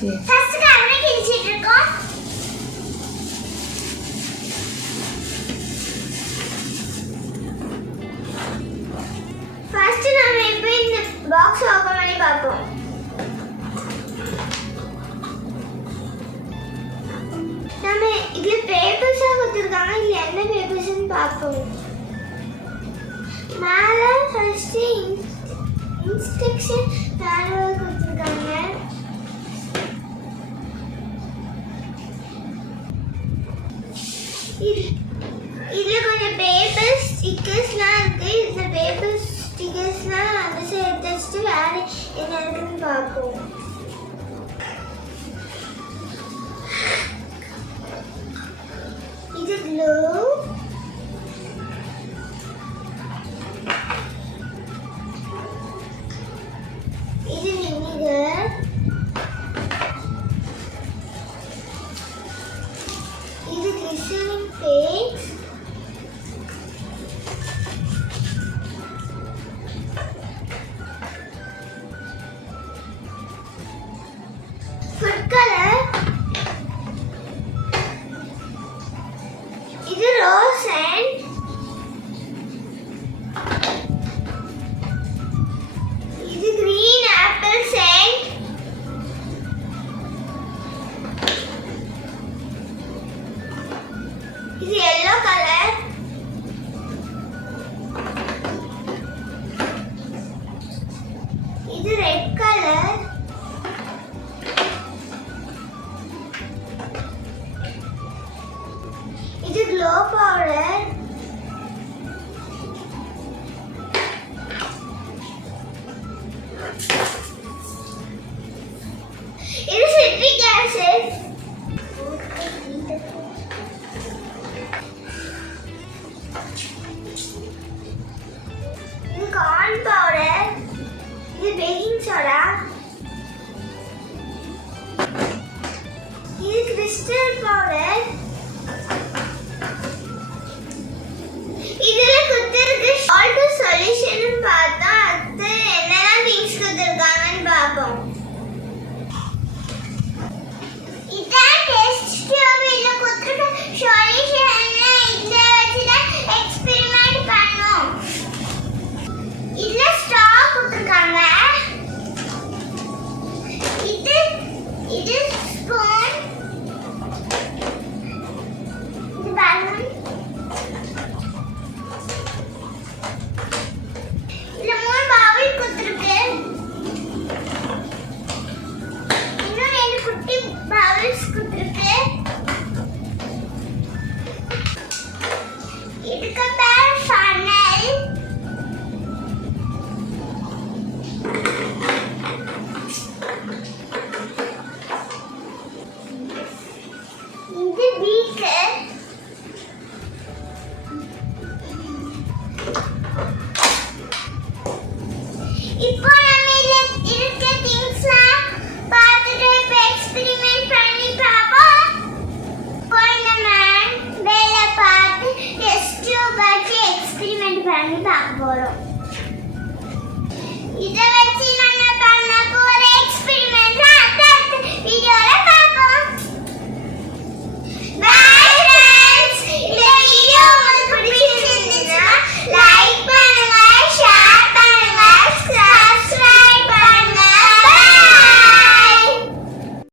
காமிச்சு. ஃபர்ஸ்ட் கவரை கிழிச்சிட்டு இருக்கோம். ஃபர்ஸ்ட் நாம இப்போ இந்த பாக்ஸ் ஓபன் பண்ணி பார்ப்போம். நாம இதுல பேப்பர்ஸா கொடுத்திருக்காங்க. இது என்ன பேப்பர்ஸ்னு பார்ப்போம். மேல ஃபர்ஸ்ட் இன்ஸ்ட்ரக்ஷன் மேனுவல் கொடுத்திருக்காங்க. இதுல கொஞ்சம் பேப்பர் ஸ்டிக்கர்ஸ்லாம் இருக்கு. இந்த பேப்பர் ஸ்டிக்கர்ஸ்லாம் அந்த சைடு எடுத்து வச்சுட்டு வேற என்ன இருக்குன்னு பார்ப்போம். இது க்ளூ. இது வினிகர். இது கிளிசரின் பேஸ்ட். Food colour. இது ரோஸ் அண்ட் இது கிரீன் ஆப்பிள் சென்ட். இது yellow கலர். இது ரெட் கலர். இது க்ளோ பவுடர். இது சிட்ரிக் ஆசிட். இது கார்ன் பவுடர். இது பேக்கிங் சோடா. இது கிறிஸ்டல் பவுடர். இதுல குத்திருக்கு சால்ட் சொல்யூஷன் பார்த்தா அது என்னெல்லாம் திங்ஸ் குத்திருக்காங்கன்னு பார்ப்போம். இதான் டெஸ்ட் டியூப். இதுல குத்திருக்க சொல்யூஷன் இத வச்சு தான் எக்ஸ்பெரிமெண்ட் பண்ணோம். இதுல ஸ்ட்ரா குத்திருக்காங்க. இது ஸ்பூன். இது பலூன். இதுல 3 பவுல் குத்திருக்கு. இன்னும் 2 குட்டி பவுல்ஸ் குத்திருக்கு. இதுக்கு பேர் ஃபனல். இது பீக்கர். இப்போ